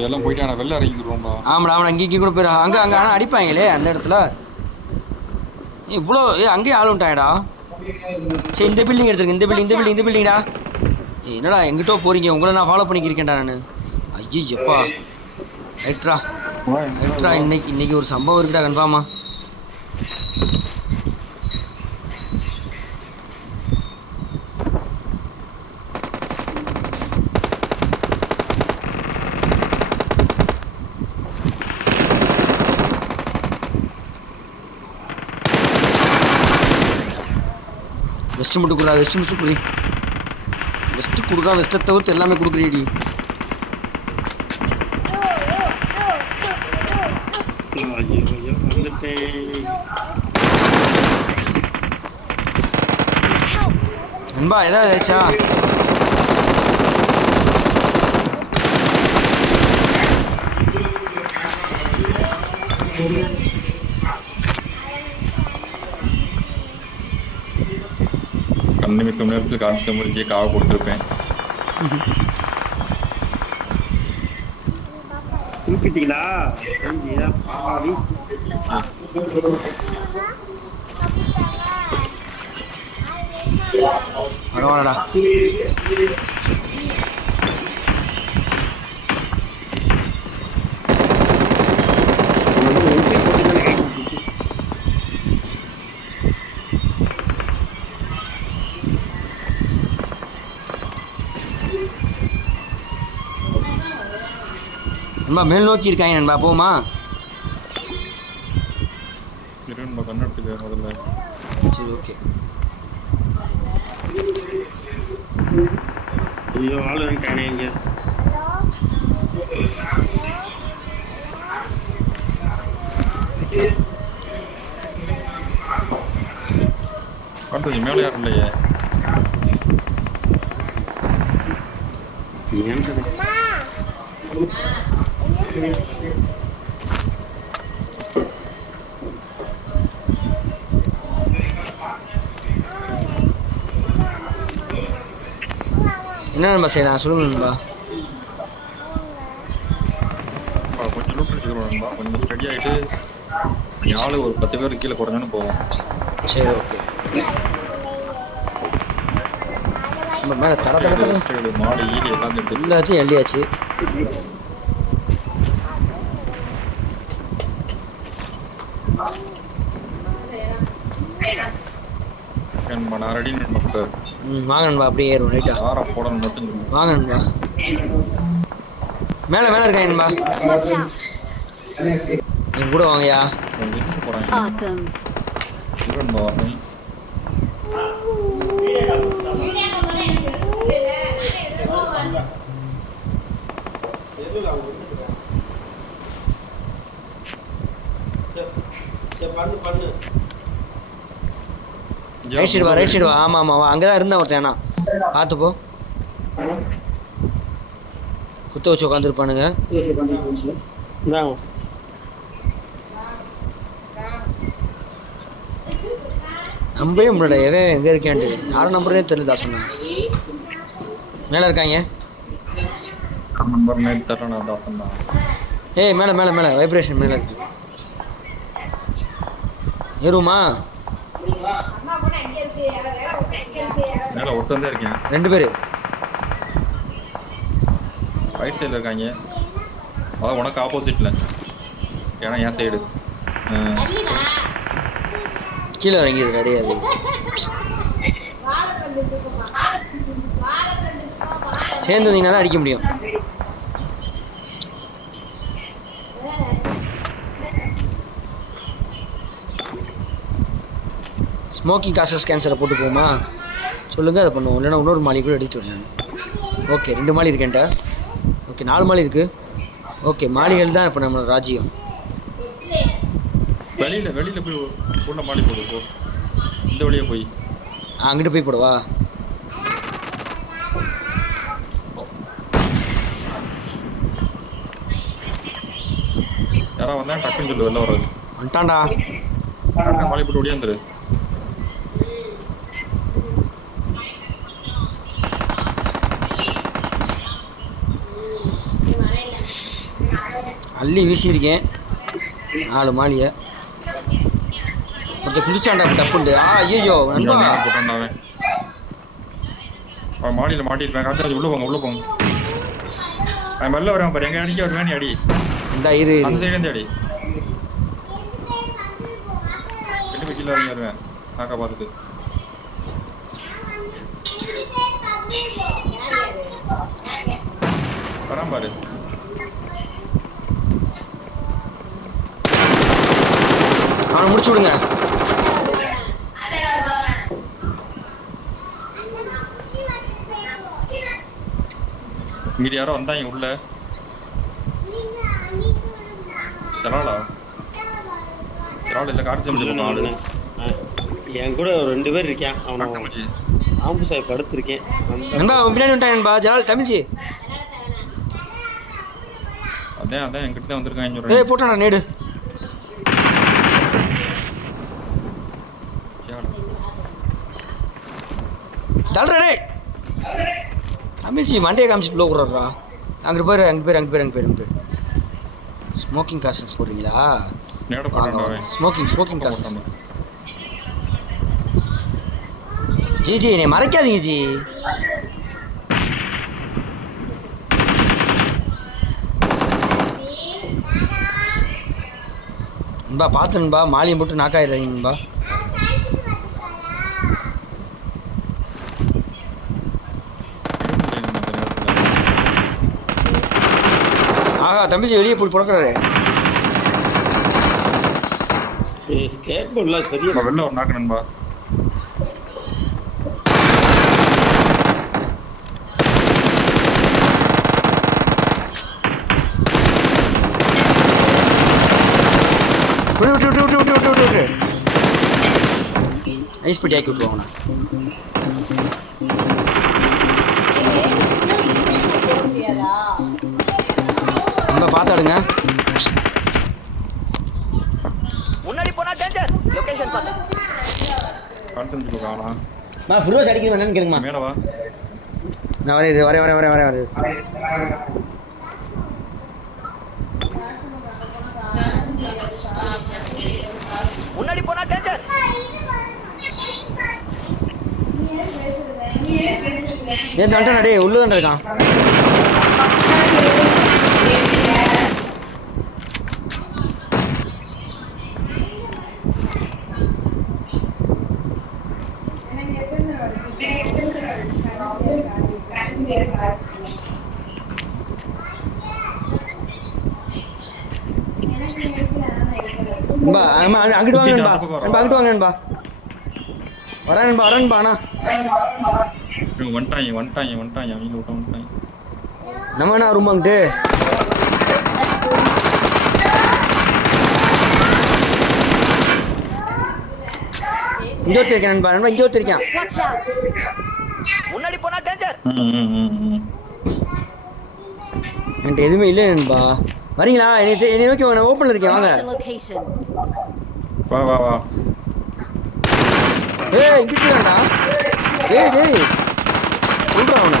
எல்லாம் போயிட்டு நான் வெளில இறங்கிடுவோம்டா ஆமாடா அவனை அங்கே இங்கே கூட போயிரு. அங்கே அங்கே ஆனால் அடிப்பாங்களே அந்த இடத்துல. இவ்வளோ ஏ அங்கேயே ஆள் விட்டாங்கடா சரி இந்த பில்டிங் எடுத்துருங்க இந்த பில்டிங் இந்த பில்டிங் இந்த பில்டிங்டா என்னடா எங்கிட்டோ போறீங்க? உங்களை நான் ஃபாலோ பண்ணிக்கிருக்கேன்டா நான். ஐயோ எப்பா ரைட்ரா ரைட்ரா இன்னைக்கு இன்னைக்கு ஒரு சம்பவம் இருக்குடா கன்ஃபார்மா வெஸ்ட்டு மட்டும் கொடுறா வெஸ்ட்டு மட்டும் குடி. வெஸ்ட்டு கொடுறா வெஸ்ட்டை தவிர்த்து எல்லாமே கொடுக்குறீடி. நண்பா எதாவது ஆச்சா மிக்க நேரத்தில் காமிக்க முடிஞ்சு காவை கொடுத்துருப்பேன். தூக்கிட்டீங்களா. பரவாயில்லடா. நண்பா மேல் நோக்கி இருக்காங்க நண்பா போமா. சரி ஓகே. ஐயோ ஆள் இங்க. அடுத்தது மேலே யாரும் இல்லையே. ஏன்? என்ன நண்பா செய்யலாம் சொல்லுங்க நண்பா. கொஞ்சம் லூட் அடிச்சுக்கிறோம் நண்பா. கொஞ்சம் ஸ்டடி ஆகிட்டு ஆளு ஒரு பத்து பேர் கீழே குறைஞ்சோன்னு போவோம் சரி ஓகே நம்ம மேலே தட தட மாடு ஈடு எடுத்து. எல்லாத்தையும் எள்ளியாச்சு நண்பா நான் ரெடி நண்பா ம் வாங்க நண்பா அப்படியே ஏறும் ரைட்டா யாரை போடணும் மட்டும் வாங்க நண்பா. மேலே மேலே இருக்காங்க நண்பா. என் கூட வாங்கயா போறாங்க. நண்பா வரணும் ரைட் சைடு வா ரைட் சைடு வா ஆமாம் ஆமாம் வா. அங்கே தான் இருந்தேன் ஒருத்தன் நான் பார்த்து போ. குத்த வச்சு உட்காந்துருப்பானுங்க நம்பவே முடியல எவன் எங்கே இருக்கேன்ட்டு. யாரை நம்புறதே தெரியல சொன்னான் மேலே இருக்காங்க. நம்பர் நைட் ஏய் மேலே மேலே மேலே. வைப்ரேஷன் மேலே இருக்கு. ஏறுமா. மேலே ஒருத்தந்தே இருக்கேன். ரெண்டு பேர். ரைட் சைடில் இருக்காங்க. அதான் உனக்கு ஆப்போசிட்டில் ஏன்னா என் சைடு கீழே இறங்கியது கிடையாது. சேர்ந்து வந்தீங்கன்னா தான் அடிக்க முடியும். ஸ்மோக்கிங் காசஸ் கேன்சரை போட்டு போமா சொல்லுங்கள் அதை பண்ணுவோம். இல்லைன்னா இன்னொரு மாலி கூட வரேன் ஓகே ரெண்டு மாலி இருக்கேன்ட்ட ஓகே நாலு மாலி இருக்குது ஓகே மாலிகள் தான் இப்போ நம்ம ராஜ்யம் வெளியில வெளியில போய் பூண்ட மாடி போடு போ. இந்த வழியா போய். அங்கிட்டு போய் போடவா யாரா வந்தா டக்குன்னு சொல்லு வெளில வர்றது. வந்துட்டான்டா. மாடி போட்டு ஓடியாந்துரு. அள்ளி வீசியிருக்கேன். நாலு மாலியை ஒருத்தர் குதிச்சாண்டா டப்புண்டு. ஆ ஐயோ நண்பா. அவன். மாடியில் மாட்டிருப்பேன் காத்தாச்சு உள்ள போங்க உள்ள போங்க. அவன் வெளில வரான் பாரு. எங்க அடிக்க ஒரு வேணி அடி. இந்த இரு அந்த. சைடு அடி. எட்டு போய் கீழே இறங்கி வருவேன். காக்கா பார்த்துட்டு. வரான் பாரு. அவனை முடிச்சு விடுங்க. இங்கிட்டு யாரோ வந்தாங்க உள்ள. ஜலாலா? ஜலால் இல்ல காட்டு ஆளு. என் கூட ஒரு ரெண்டு பேர் இருக்கேன் அவனை ஆம்பு சாய் படுத்திருக்கேன். நண்பா அவன் பின்னாடி வந்துட்டான் நண்பா ஜலால் தமிழ்ச்சி அதான் அதான் என்கிட்ட தான் வந்திருக்காங்க ஏய் போட்டான்டா நேடு. தள்ளுறா டேய். தமிழ்ச்சி மண்டையை காமிச்சிட்டு ப்ளோ விட்றா அங்கே பேர் அங்கே பேர் அங்கே பேர் அங்கே பேர் ஸ்மோக்கிங் காசன்ஸ் போடுறீங்களா? வாங்க ஸ்மோக்கிங் ஸ்மோக்கிங் போட்டான்டா. ஜி ஜி என்னை மறைக்காதீங்க ஜி. நண்பா பார்த்து நண்பா மாலியம் போட்டு நாக்காயிடுறீங்க தம்பிச்சி வெளியே போய் புழக்கிறாரு. ஸ்கேட் போர்ட்லாம் நம்ம தெரியல வெளில ஒரு நாக்கு நண்பா. விட்டு விட்டு விட்டு விட்டு விட்டு விட்டு விட்டு ஐஸ் பெட்டி ஆக்கி விட்ருவாங்கண்ணா போக்காளா மா ஃபிரோஸ் அடிக்கணும் என்னன்னு கேளுங்கம்மா மேடவா நான் வரேன் இரு, வரேன் வரேன் வரேன் வரேன் வரேன் முன்னாடி போனா டேஞ்சர் ஏன் வந்துட்டான் டேய் உள்ள தான் இருக்கான். ஆமா அங்கிட்டு வாங்க நண்பா. நண்பா அங்கிட்டு வாங்க நண்பா. வரேன் நண்பா வரேன் நண்பா அண்ணா. வந்துட்டாங்க வந்துட்டாங்க வந்துட்டாங்க அவங்க விட்ட வந்துட்டாங்க நம்ம என்ன ரூம் அங்கிட்டு. இங்கே ஒருத்தர் இருக்கேன் நண்பா நண்பா இங்கே ஒருத்தர் இருக்கான். முன்னாடி போனா டேஞ்சர். என்கிட்ட எதுவுமே இல்லை நண்பா. வரீங்களா? என்னை நோக்கி வாங்க ஓப்பனில் இருக்கேன் வாங்க. வா வா வா. ஏய் இங்கிட்டு வேண்டா ஏய் டேய். சொல்கிறா அவனை.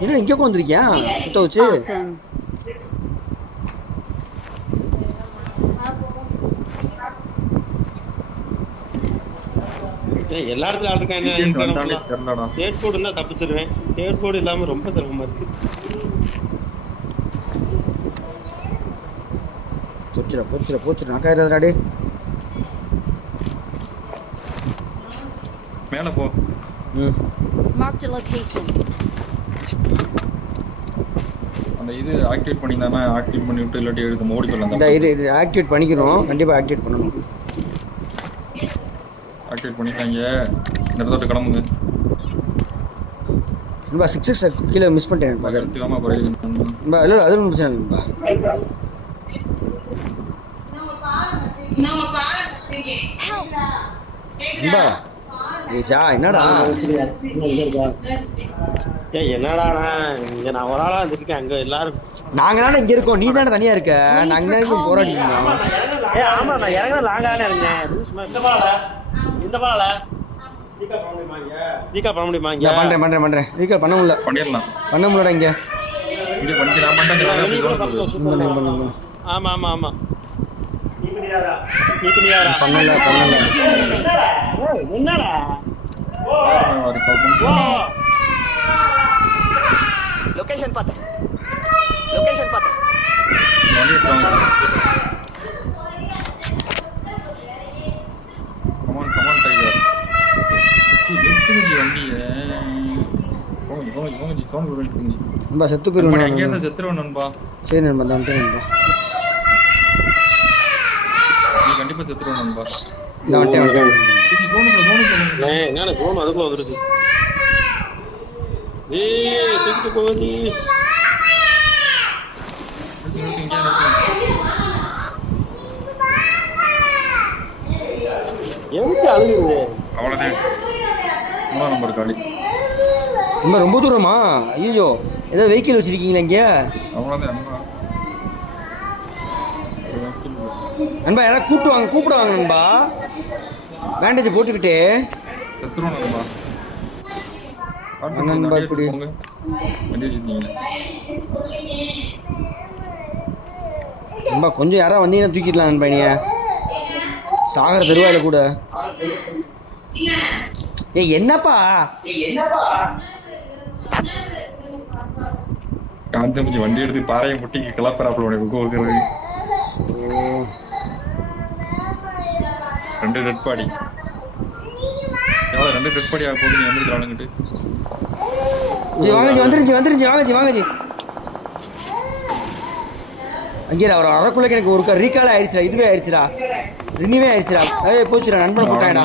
என்ன இங்கே உட்காந்துருக்கியா குத்த வச்சு எல்லா இடத்துல ஆள் இருக்காங்க ஸ்டேட் போர்டு இருந்தா தப்பிச்சிருவேன். ஸ்டேட் போர்டு இல்லாம ரொம்ப சிரமமா இருக்கு. போச்சுடா போச்சுடா போச்சுடா. நக்காயிடாதடா டே மேல போ. ம். Marked a location. அந்த இது ஆக்டிவேட் பண்ணியிருந்தாம ஆக்டிவேட் பண்ணி விட்டு இல்லாட்டி எடுத்து ஓடி இந்த சொல்லலாம் இது இது ஆக்டிவேட் பண்ணிக்கிறோம். கண்டிப்பாக ஆக்டிவேட் பண்ணணும். ஆக்டிவேட் பண்ணிட்டாங்க. இந்த இடத்தோட கிளம்புங்க. நண்பா சிக்ஸ் சிக்ஸ் கீழே மிஸ் பண்ணிட்டேன் நண்பா. இல்லை அது ஒன்றும் பிரச்சனை இல்லை நண்பா நண்பா ஏ ஜா என்னடா? என்னடா இங்க நான் ஒரு ஆளா இருக்கேன் அங்க எல்லாரும் நாங்க தானே இங்க இருக்கோம். நீ தானே தனியா இருக்க? நாங்க தான் போராடி ஏய் ஆமா நான் இறங்க இருந்தேன். ரூல்ஸ் மாதிரி இந்த பால? இந்த பால? பண்ண முடியுமா இங்க ரீகா பண்ண முடியுமா இங்க இங்க பண்றேன் பண்றேன் பண்றேன். ரீகால் பண்ண முடியல. பண்ணிடலாம். பண்ண முடியலடா இங்க. இங்க வண்டி நான் மட்டும் நீ அப்படி கூட zone first போகுது. shoot பண்ணுங்க பண்ணு. பண்ணுங்க ஆமா ஆமா ஆமா நீ பண்ணியாரா நீ பண்ணியாரா பண்ணல பண்ணல. என்னடா? லொகேஷன் பார்த்தேன் லொகேஷன் நீ sound விடுறீங்க. நண்பா செத்து போயிருவேன் செத்துருவேன் நண்பா. சரி நண்பா வந்துட்டேன் நண்பா நீ கண்டிப்பா செத்துருவேன் நண்பா. இந்த வந்துட்டேன் வந்துட்டேன் நீ zone குள்ள, zone என்னடா கோன் அதுக்குள்ள வந்துருச்சு. ஏய் தூக்கிட்டு நிறுத்து. எதுக்கு அழுகுது அவ்வளவுதான். மூணாம் நம்பர் காலி. நண்பா ரொம்ப தூரமா? ஐயோ ஏதோ வெஹிக்கிள் வச்சிருக்கீங்களா இங்கே? அவ்வளவுதான், நண்பா யாராவது கூப்பிட்டு வாங்க கூப்பிடுவாங்க நண்பா. பேண்டேஜ் போட்டுக்கிட்டு. நண்பா. இப்படி. நண்பா கொஞ்சம் யாராவது வந்தீங்கன்னா தூக்கிடலாம் நண்பா நீ சாகர தெருவாயில கூட. ஏய் என்னப்பா? காந்தமிச்சு வண்டி எடுத்து பாறையை முட்டி கிளப்புறாப்புல உனக்கு ஓ ரெண்டு டெட் பாடி எவ்வளவு ரெண்டு டெட் பாடி ஆக போகுது நீ வந்துட்டு ஆளுங்கிட்டு. ஜி வாங்க ஜி வந்துருச்சு வந்துருச்சு வாங்க ஜி வாங்க ஜி. அங்கே அவர் அறக்குள்ள எனக்கு ஒரு ரீகால் ஆயிடுச்சுடா இதுவே ஆயிடுச்சுடா ரினிவே ஆயிடுச்சுடா ஏய் போச்சுடா நண்பனை போட்டாடா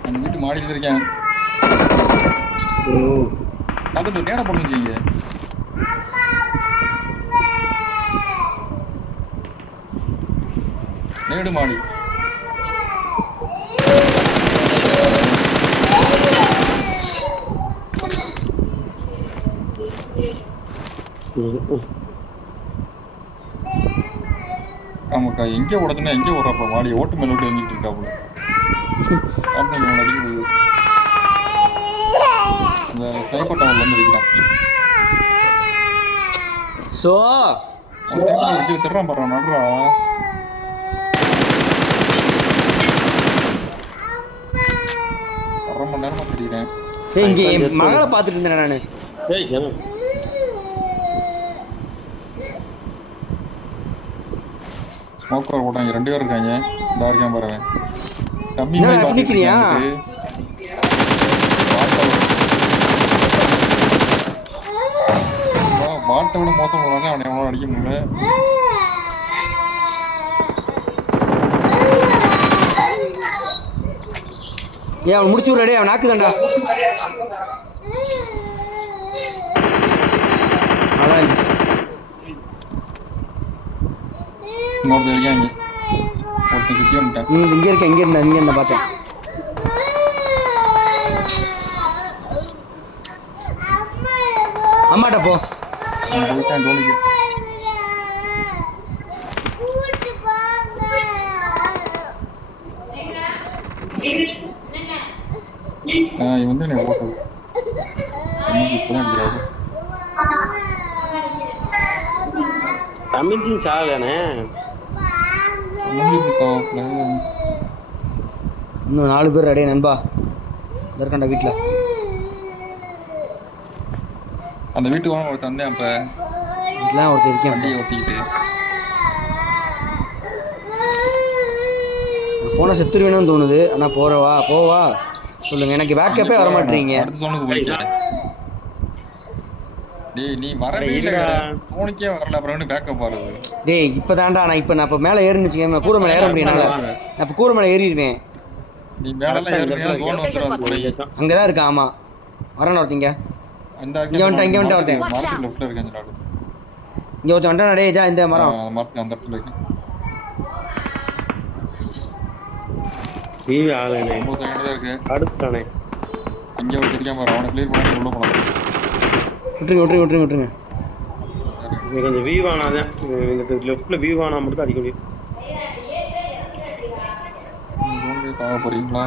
அந்த வீட்டு மாடியில் இருக்கேன் கதவு நேரம் வச்சுங்க நேடு மாடி. ஆமாக்கா எங்கே ஓடுதுன்னா எங்கே ஓடுறப்ப மாடி. ஓட்டு மேல விட்டு வந்துட்டு இருக்காப்புல. இவன் அடிக்கிறது இந்த டவர்ல வந்து அடிக்கிறான் ஸோ அடிச்சு திட்டுறான் பாரு நடுறா. அரை மணி நேரமா தெரியுறேன். ஏய் இங்கே என் மகளை பார்த்துட்டு இருந்தேன் நான். ஸ்மோக்கர் போட்டாங்க ரெண்டு பேர் இருக்காங்க. இந்த இருக்கேன் பாருங்க கம்மி நிக்கிறியா? பாட்டை விட மோசம் போனாங்க அவனை எவனோ அடிக்க முடியல. ஏன் அவன் முடிச்சு விட்றாடே அவன் நாக்குதான்டா. நல்லா இருந்துச்சு. இன்னொருத்தர் இருக்காங்க. ஒருத்தன் சுத்தி வந்துட்டேன் இங்க இங்க இருக்க இங்க இருந்த இங்க இருந்த பார்த்தேன் அம்மாட்ட போ. போயிட்டான் தோனிக்கு ஆ இவன் வந்து என்ன தம்பிக்கு இப்பதான் அடிக்கிறாரு சாவப்புல இன்னும் நாலு பேர் அடே நண்பா. வீட்டில் அந்த வீட்டுக்கு வாங்க ஒரு தந்தேன் அப்ப வீட்டில் ஒருத்தர் இருக்கேன். வண்டியை ஒத்திக்கிட்டு போனால் செத்துருவேணும்னு தோணுது. ஆனால் போறவா போவா சொல்லுங்க. எனக்கு பேக்கப்பே வர மாட்டீங்க அடுத்த சோனுக்கு போயிட்டேன் டேய் நீ வரவே டேய், இல்ல இருடா. சோனுக்கே வரல. அப்புறம் பேக்கப் ஆகுது டேய் இப்போ தாண்டா நான் இப்போ நான் இப்போ மேலே ஏறுன்னு வச்சுக்கேன் கூரை மேலே ஏற முடியும். நான் இப்போ கூரை மேலே ஏறிடுவேன். நீ மேல ஏறினா சோன் வந்துடும். அங்கே தான் இருக்கேன் ஆமாம் வரேன் ஒருத்தங்க இங்க வந்துட்டேன், இங்க வந்துட்டேன் ஒருத்தன். மார்க்கெட் லெஃப்ட்ல இருக்கேன் சொன்னாரு இங்கே ஒருத்தன் வந்துட்டான் டேய் ஜா இந்த மரம். அந்த அந்த இடத்துல இருக்கு. டிவி ஆகலனே ரொம்ப செகண்ட் தான் இருக்கு. அடுத்தானே. இங்க ஒரு இருக்கான் பாரு அவனை கிளியர் பண்ணி உள்ள போலாம். விட்டுருங்க விட்டுருங்க விட்டுருங்க விட்டுருங்க. இங்க கொஞ்சம் வியூ ஆனாதான் எனக்கு லெஃப்ட்ல வியூ ஆனா மட்டும் தான் அடிக்க முடியும். போறீங்களா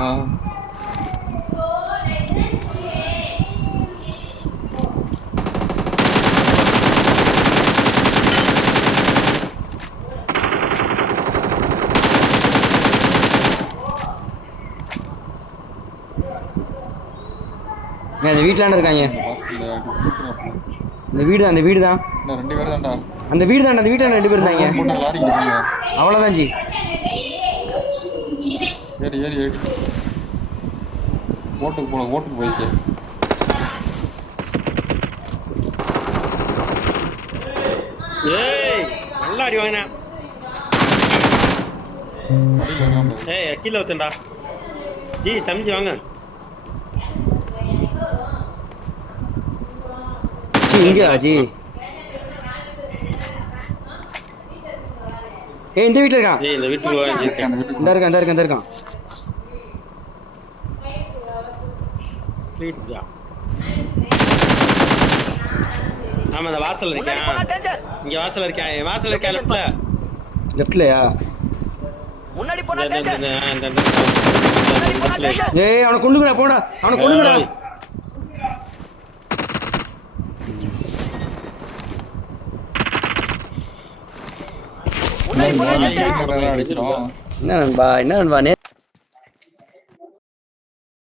அந்த வீட்டிலாண்ட இருக்காங்க. இந்த வீடு அந்த வீடு தான் ரெண்டு பேர் தான்டா. அந்த வீடு தான் அந்த வீட்டில் ரெண்டு பேர் இருந்தாங்க. அவ்வளோதான் ஜி. ஏறி ஏறி ஏறி. ஓட்டுக்கு போல ஓட்டுக்கு போயிடுச்சு ஏய் நல்லா அடி வாங்கினேன் ஏய் கீழே வச்சுண்டா ஜி தம்பிச்சு வாங்க. ஜி இங்கேயா ஜி ஏய் இந்த வீட்டில் இருக்கான் இந்த வீட்டுக்கு அந்த இந்த இருக்கான் இந்த இருக்கான் இந்த இருக்கான் ஜா ஆமா இந்த வாசல்ல முன்னாடி போனா இருக்கேன் டேஞ்சர் இங்க வாசல்ல இருக்கேன் வாசல்ல இருக்கேன் லெஃப்ட்ல லெஃப்ட்லையா முன்னாடி போனா டேஞ்சர். ஏய் அவனை கொண்டுங்கடா போடா அவனை கொண்டுங்கடா ஏய். முன்னாடி போனா நாளைக்கு